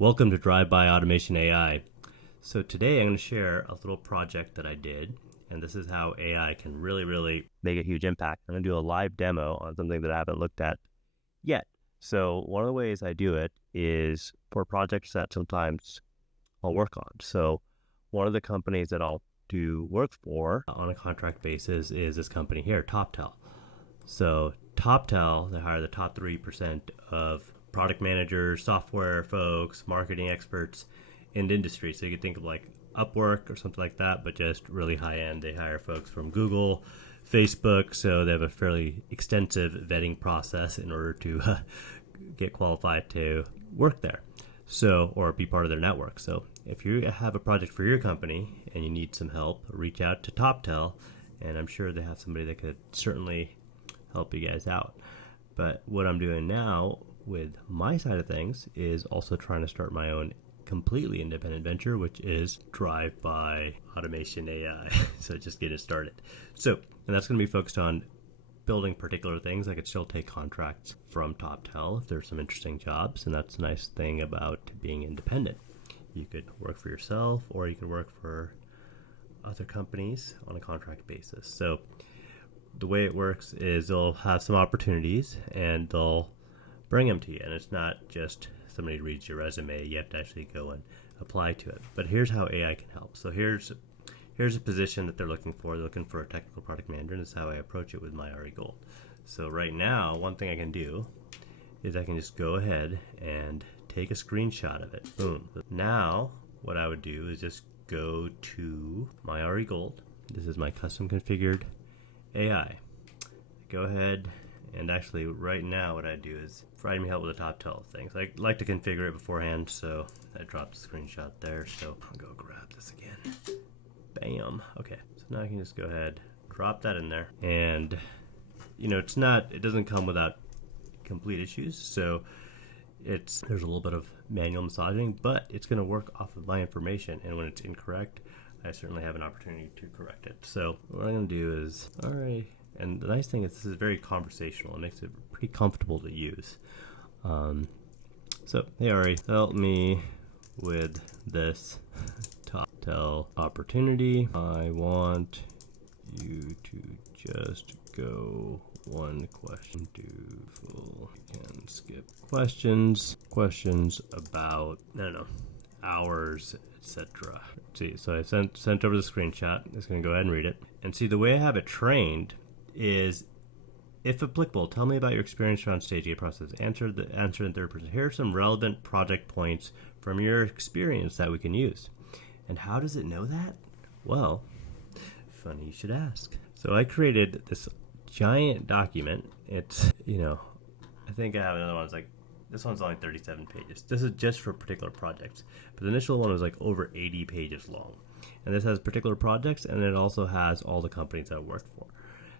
Welcome to Drive-By Automation AI. So today I'm going to share a little project that I did, and this is how AI can really make a huge impact. I'm going to do a live demo on something that I haven't looked at yet. So one of the ways I do it is for projects that sometimes I'll work on. So one of the companies that I'll do work for on a contract basis is this company here, TopTel. So TopTel, they hire the top 3% of product managers, software folks, marketing experts in the industry. So you could think of like Upwork or something like that, but just really high end. They hire folks from Google, Facebook, so they have a fairly extensive vetting process in order to get qualified to work there. So, or be part of their network. So if you have a project for your company and you need some help, reach out to TopTel, and I'm sure they have somebody that could certainly help you guys out. But what I'm doing now with my side of things is also trying to start my own completely independent venture, which is Drive-By Automation AI. So just getting started. So, and that's going to be focused on building particular things. I could still take contracts from TopTel if there's some interesting jobs, and that's a nice thing about being independent. You could work for yourself, or you could work for other companies on a contract basis. So the way it works is they'll have some opportunities and they'll bring them to you. And it's not just somebody reads your resume, you have to actually go and apply to it. But here's how AI can help. So here's a position that they're looking for. They're looking for a technical product manager, and that's how I approach it with my RE Gold. So right now, one thing I can do is I can just go ahead and take a screenshot of it. Boom. Now, what I would do is just go to my RE Gold. This is my custom configured AI. Go ahead, and actually right now what I do is provide me help with the TopTel things. I like to configure it beforehand, so I dropped the screenshot there. So I'll go grab this again. Bam. Okay, so now I can just go ahead, drop that in there, and it doesn't come without complete issues. So there's a little bit of manual massaging, but it's going to work off of my information, and when it's incorrect, I certainly have an opportunity to correct it. So what I'm going to do is, all right, and the nice thing is this is very conversational. It makes it pretty comfortable to use. So, hey Ari, help me with this TopTel opportunity. I want you to just go one question to full and skip questions about, I don't know, hours, etc. See, so I sent over the screenshot. It's going to go ahead and read it. And see, the way I have it trained is, if applicable, tell me about your experience around stage gate process. Answer in third person. Here are some relevant project points from your experience that we can use. And how does it know that? Well, funny you should ask. So I created this giant document. It's, I think I have another one. It's like, this one's only 37 pages. This is just for particular projects. But the initial one was like over 80 pages long. And this has particular projects, and it also has all the companies that I worked for.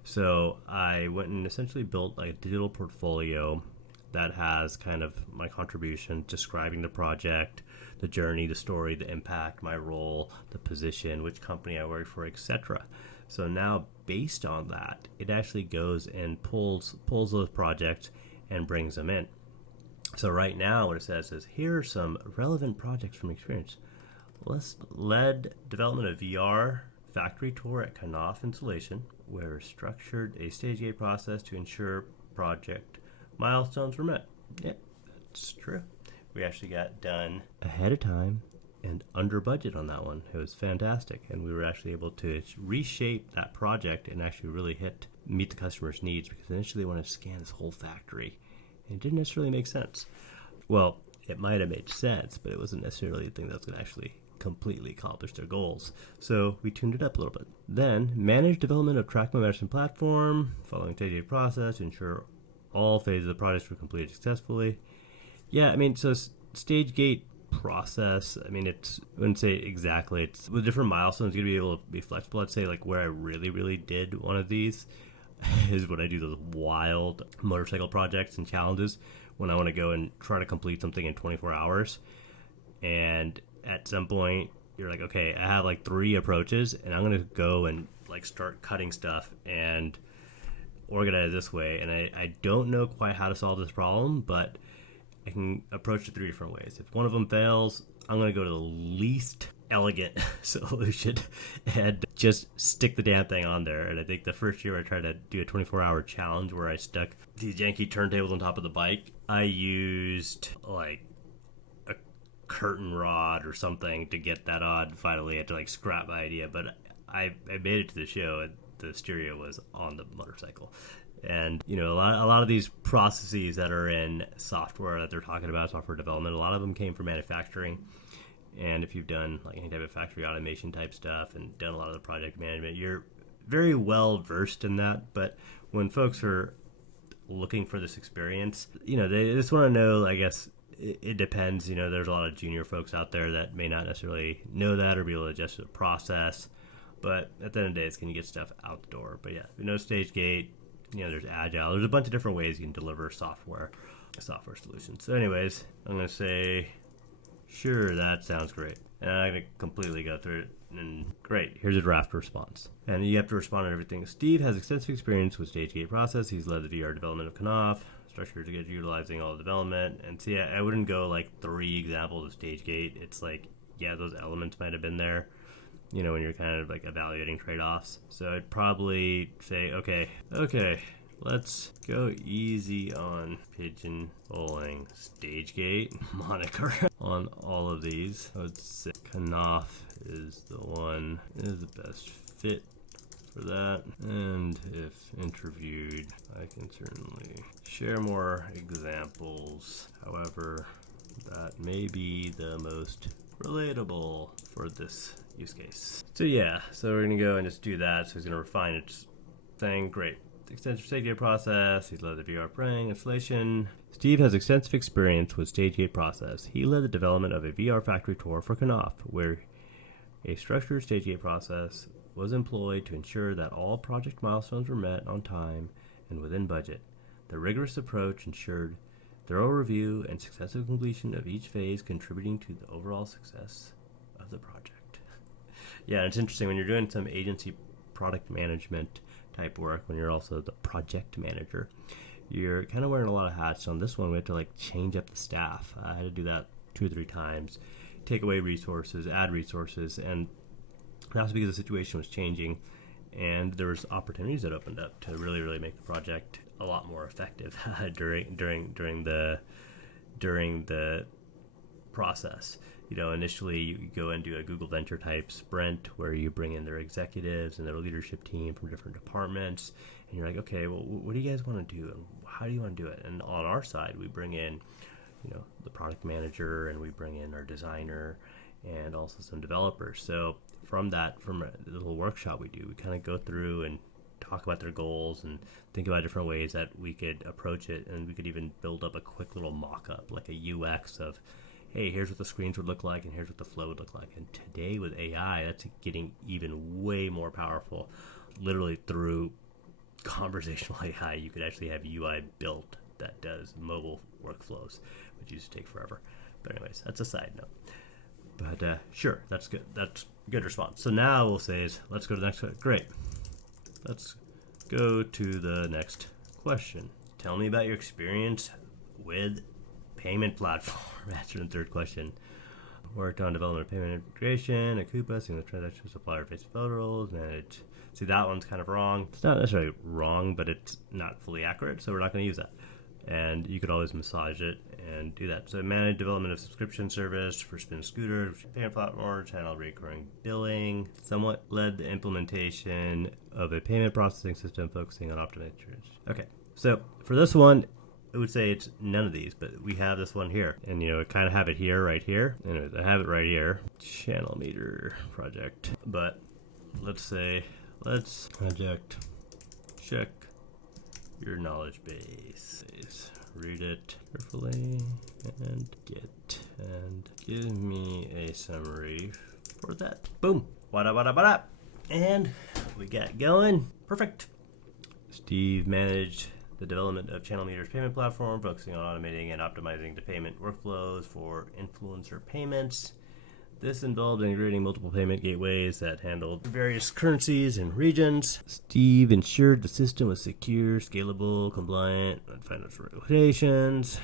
So I went and essentially built like a digital portfolio that has kind of my contribution, describing the project, the journey, the story, the impact, my role, the position, which company I worked for, etc. So now, based on that, it actually goes and pulls those projects and brings them in. So right now, what it says is, here are some relevant projects from experience. Led development of VR factory tour at Knauf Insulation, where we structured a stage gate process to ensure project milestones were met. Yeah, that's true. We actually got done ahead of time and under budget on that one. It was fantastic, and we were actually able to reshape that project and actually really meet the customer's needs, because initially they wanted to scan this whole factory, and it didn't necessarily make sense. Well, it might have made sense, but it wasn't necessarily the thing that was going to actually completely accomplish their goals. So we tuned it up a little bit. Then manage development of track management platform following stage gate process to ensure all phases of the project were completed successfully. Yeah, so stage gate process, I wouldn't say exactly. It's with different milestones, you're going to be able to be flexible. I'd say like where I really did one of these is when I do those wild motorcycle projects and challenges, when I want to go and try to complete something in 24 hours. And at some point, you're like, okay, I have like 3 approaches, and I'm going to go and like start cutting stuff and organize this way. And I don't know quite how to solve this problem, but I can approach it 3 different ways. If one of them fails, I'm going to go to the least elegant solution and just stick the damn thing on there. And I think the first year I tried to do a 24-hour challenge where I stuck these janky turntables on top of the bike, I used like a curtain rod or something to get that on. Finally, I had to like scrap my idea, but I made it to the show and the stereo was on the motorcycle. And, you know, a lot of these processes that are in software that they're talking about, software development, a lot of them came from manufacturing. And if you've done like any type of factory automation type stuff and done a lot of the project management, you're very well versed in that. But when folks are looking for this experience, you know, they just want to know, I guess, it depends. You know, there's a lot of junior folks out there that may not necessarily know that or be able to adjust to the process. But at the end of the day, it's can you get stuff out the door. But yeah, you know, stage gate, you know, there's agile. There's a bunch of different ways you can deliver software solutions. So anyways, I'm going to say, sure, that sounds great. And I'm going to completely go through it. And great, here's a draft response. And you have to respond to everything. Steve has extensive experience with stage gate process. He's led the VR development of Knauf. Structure to get utilizing all the development. And see, I wouldn't go like 3 examples of stage gate. It's like, yeah, those elements might have been there, you know, when you're kind of like evaluating trade-offs. So I'd probably say, okay, let's go easy on pigeonholing stage gate moniker on all of these. I would say Knauf is the best fit for that. And if interviewed, I can certainly share more examples. However, that may be the most relatable for this use case. So yeah, so we're gonna go and just do that. So he's gonna refine its thing. Great. Extensive stage gate process. He's led the VR printing installation. Steve has extensive experience with stage gate process. He led the development of a VR factory tour for Knauf, where a structured stage gate process was employed to ensure that all project milestones were met on time and within budget. The rigorous approach ensured thorough review and successful completion of each phase, contributing to the overall success of the project. Yeah, it's interesting when you're doing some agency product management type work, when you're also the project manager, you're kind of wearing a lot of hats. On this one, we have to like change up the staff. I had to do that 2 or 3 times, take away resources, add resources, and that's because the situation was changing and there was opportunities that opened up to really, really make the project a lot more effective during the process. You know, initially you go and do a Google Venture type sprint where you bring in their executives and their leadership team from different departments, and you're like, okay, well, what do you guys want to do, and how do you want to do it? And on our side, we bring in, you know, the product manager, and we bring in our designer, and also some developers. So from a little workshop we do, we kind of go through and talk about their goals and think about different ways that we could approach it, and we could even build up a quick little mock-up, like a UX of, hey, here's what the screens would look like and here's what the flow would look like. And today with AI, that's getting even way more powerful. Literally through conversational AI, you could actually have UI built that does mobile workflows, which used to take forever. But anyways, that's a side note. But sure, that's good. That's a good response. So now we'll say is, let's go to the next one. Great. Let's go to the next question. Tell me about your experience with payment platform. Answer the third question. Worked on development of payment integration, a Coupa, single transaction supplier face photos, manage. See, that one's kind of wrong. It's not necessarily wrong, but it's not fully accurate, so we're not going to use that. And you could always massage it and do that. So manage development of subscription service for spin scooters, payment platform, channel recurring billing. Somewhat led the implementation of a payment processing system focusing on optimization. Okay, so for this one, I would say it's none of these, but we have this one here. And, you know, I kind of have it here, right here. Anyways, I have it right here. Channel meter project. But let's project check your knowledge base. Read it carefully and give me a summary for that. Boom. Wada. And we got going. Perfect. Steve managed the development of Channel Meter's payment platform, focusing on automating and optimizing the payment workflows for influencer payments. This involved integrating multiple payment gateways that handled various currencies and regions. Steve ensured the system was secure, scalable, compliant with financial regulations.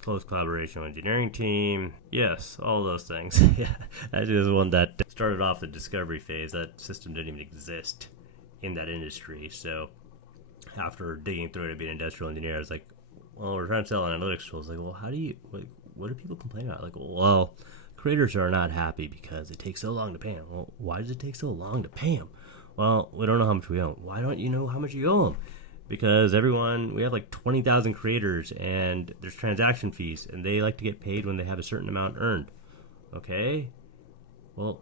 close collaboration with engineering team. Yes, all those things. Yeah, actually, this is one that started off the discovery phase. That system didn't even exist in that industry. So after digging through it to be an industrial engineer, I was like, well, we're trying to sell analytics tools. Like, well, how do you, like, what do people complain about? Like, well, creators are not happy because it takes so long to pay them. Well, why does it take so long to pay them? Well, we don't know how much we owe them. Why don't you know how much you owe them? Because we have like 20,000 creators and there's transaction fees and they like to get paid when they have a certain amount earned. Okay? Well,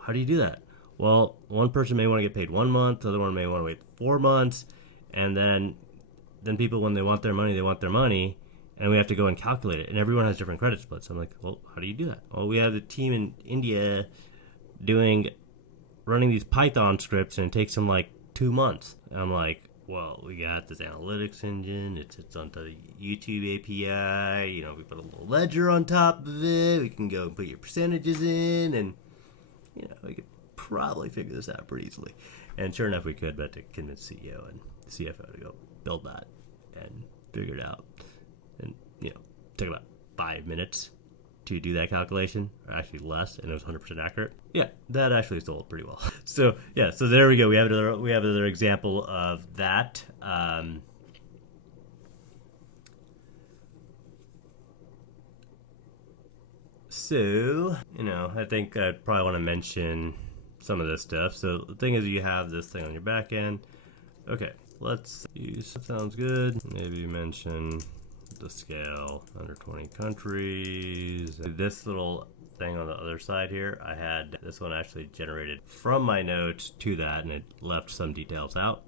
how do you do that? Well, one person may want to get paid 1 month, the other one may want to wait 4 months, and then people, when they want their money, and we have to go and calculate it, and everyone has different credit splits. I'm like, well, how do you do that? Well, we have a team in India running these Python scripts, and it takes them like 2 months. And I'm like, well, we got this analytics engine. It sits on the YouTube API. You know, we put a little ledger on top of it. We can go and put your percentages in, and you know, we could probably figure this out pretty easily. And sure enough, we could, but to convince CEO and CFO to go build that and figure it out. And, you know, it took about 5 minutes to do that calculation, or actually less, and it was 100% accurate. Yeah, that actually sold pretty well. So, yeah, so there we go. We have another example of that. So, you know, I think I'd probably want to mention some of this stuff. So the thing is, you have this thing on your back end. Okay, let's use, sounds good. Maybe mention the scale, under 20 countries. This little thing on the other side here, I had this one actually generated from my notes to that, and it left some details out.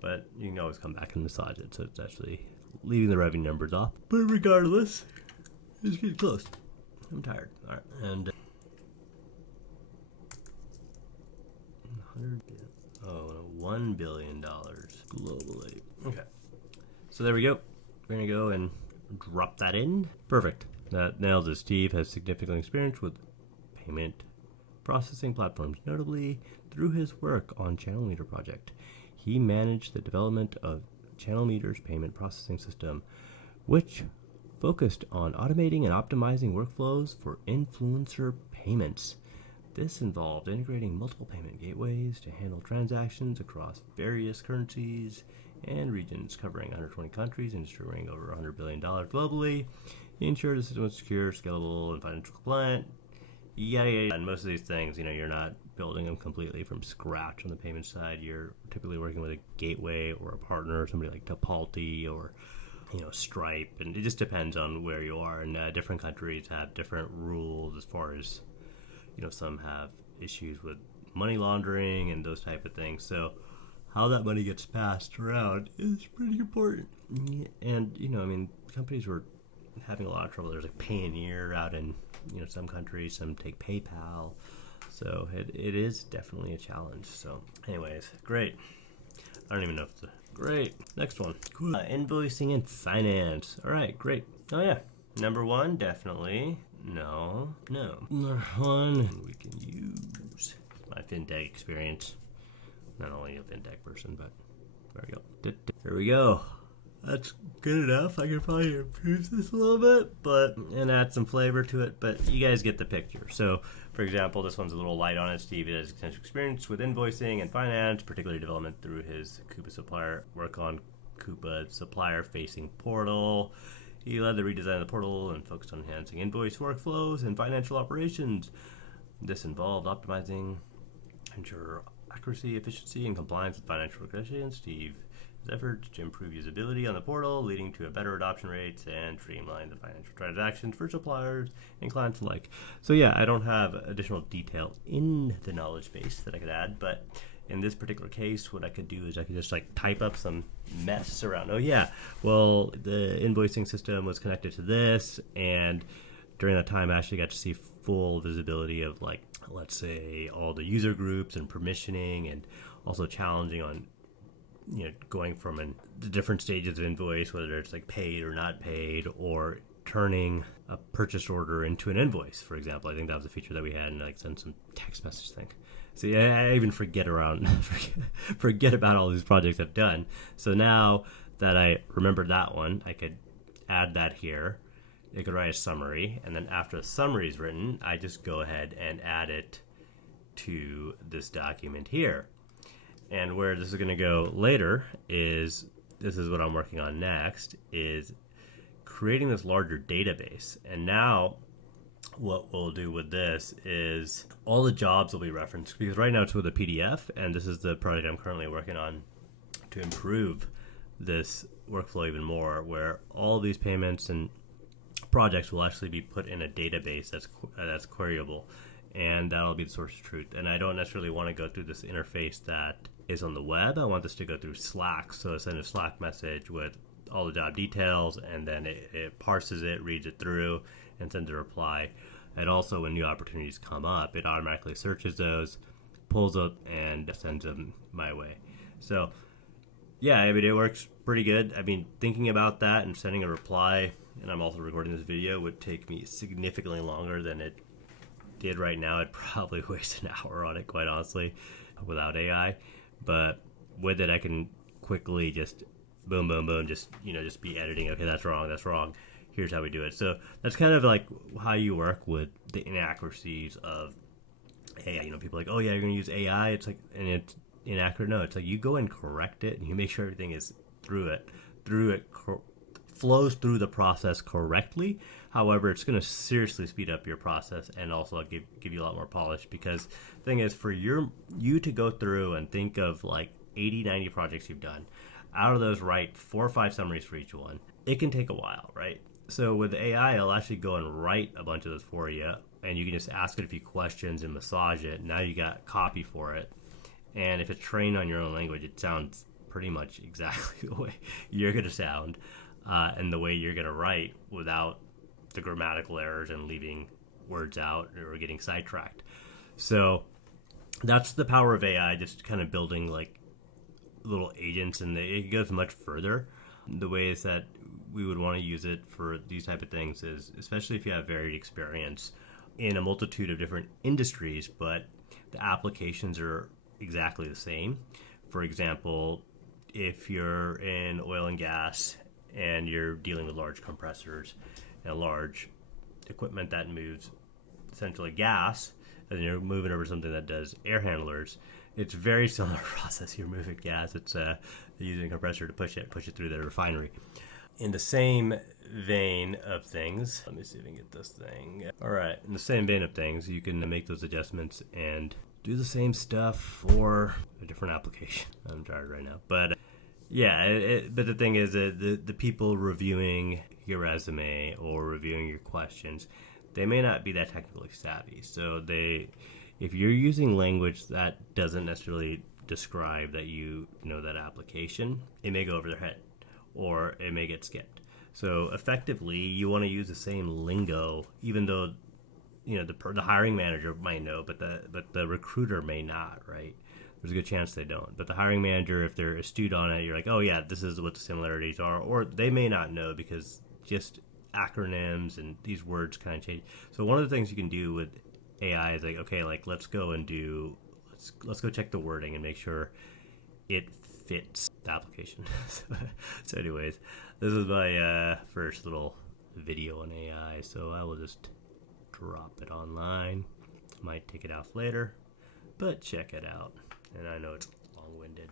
But you can always come back and massage it, so it's actually leaving the revenue numbers off. But regardless, it's getting close. I'm tired. All right, and $1 billion globally. Okay, so there we go. We're gonna go and drop that in. Perfect. That nails it. Steve has significant experience with payment processing platforms, notably through his work on Channel Meter project. He managed the development of Channel Meter's payment processing system, which focused on automating and optimizing workflows for influencer payments. This involved integrating multiple payment gateways to handle transactions across various currencies and regions, covering 120 countries and distributing over $100 billion globally. He ensured the system was secure, scalable, and financially compliant. Yeah. And most of these things, you know, you're not building them completely from scratch on the payment side. You're typically working with a gateway or a partner, somebody like Tapalti or, you know, Stripe, and it just depends on where you are. And different countries have different rules as far as, you know, some have issues with money laundering and those type of things. So how that money gets passed around is pretty important. And, you know, I mean, companies were having a lot of trouble. There's like Payoneer out in, you know, some countries, some take PayPal. So it is definitely a challenge. So anyways, great. I don't even know if it's great. Next one. Cool. Invoicing and finance. All right, great. Oh yeah. Number one, definitely. No. Number one, we can use my fintech experience. Not only a fintech person, but there we go. There we go. That's good enough. I could probably improve this a little bit, and add some flavor to it, but you guys get the picture. So, for example, this one's a little light on it. Steve has extensive experience with invoicing and finance, particularly development through his Coupa supplier work on Coupa supplier-facing portal. He led the redesign of the portal and focused on enhancing invoice workflows and financial operations. This involved optimizing, ensure accuracy, efficiency, and compliance with financial regulations. Steve's efforts to improve usability on the portal, leading to a better adoption rates and streamline the financial transactions for suppliers and clients alike. So yeah, I don't have additional detail in the knowledge base that I could add, but in this particular case, what I could do is I could just like type up some mess around. Oh yeah, well, the invoicing system was connected to this, and during that time I actually got to see full visibility of, like, let's say, all the user groups and permissioning, and also challenging on, you know, going from the different stages of invoice, whether it's like paid or not paid, or turning a purchase order into an invoice, for example. I think that was a feature that we had, and like send some text message thing. See, I even forget about all these projects I've done. So now that I remembered that one, I could add that here. it could write a summary, and then after the summary is written, I just go ahead and add it to this document here. And where this is going to go later is, this is what I'm working on next, is creating this larger database. And now what we'll do with this is all the jobs will be referenced, because right now it's with a PDF, and this is the project I'm currently working on to improve this workflow even more, where all of these payments and projects will actually be put in a database that's queryable, and that'll be the source of truth. And I don't necessarily want to go through this interface that is on the web. I want this to go through Slack, so I send a Slack message with all the job details, and then it parses it, reads it through, and sends a reply. And also when new opportunities come up, it automatically searches those, pulls up, and sends them my way. So yeah, I mean, it works pretty good. I mean, thinking about that and sending a reply, and I'm also recording this video, would take me significantly longer than it did right now. I'd probably waste an hour on it, quite honestly, without AI. But with it, I can quickly just boom, boom, boom, just be editing. Okay, that's wrong. Here's how we do it. So that's kind of like how you work with the inaccuracies of AI. People are like, oh yeah, you're going to use AI. It's like, and it's inaccurate. No, it's like you go and correct it, and you make sure everything is flows through the process correctly. However, it's going to seriously speed up your process and also give you a lot more polish, because the thing is, for you to go through and think of like 80-90 projects you've done, out of those write 4 or 5 summaries for each one, it can take a while, right? So with AI, it'll actually go and write a bunch of those for you, and you can just ask it a few questions and massage it. Now you got copy for it, and if it's trained on your own language, it sounds pretty much exactly the way you're going to sound, and the way you're going to write, without the grammatical errors and leaving words out or getting sidetracked. So that's the power of AI, just kind of building like little agents, and it goes much further. The ways that we would want to use it for these type of things is, especially if you have varied experience in a multitude of different industries, but the applications are exactly the same. For example, if you're in oil and gas and you're dealing with large compressors and large equipment that moves essentially gas, and you're moving over something that does air handlers, it's very similar process. You're moving gas. It's using a compressor to push it through the refinery. In the same vein of things, let me see if I can get this thing. All right, in the same vein of things, you can make those adjustments and do the same stuff for a different application. I'm tired right now, but yeah. But the thing is that the people reviewing your resume or reviewing your questions, they may not be that technically savvy. So if you're using language that doesn't necessarily describe that you know that application, it may go over their head, or it may get skipped. So effectively, you want to use the same lingo, even though the hiring manager might know, but the recruiter may not, right? There's a good chance they don't. But the hiring manager, if they're astute on it, you're like, oh yeah, this is what the similarities are, or they may not know, because just acronyms and these words kind of change. So one of the things you can do with AI is like, okay, like let's go check the wording and make sure it fits the application. So anyways, this is my first little video on AI, so I will just drop it online. Might take it off later, but check it out. And I know it's long-winded.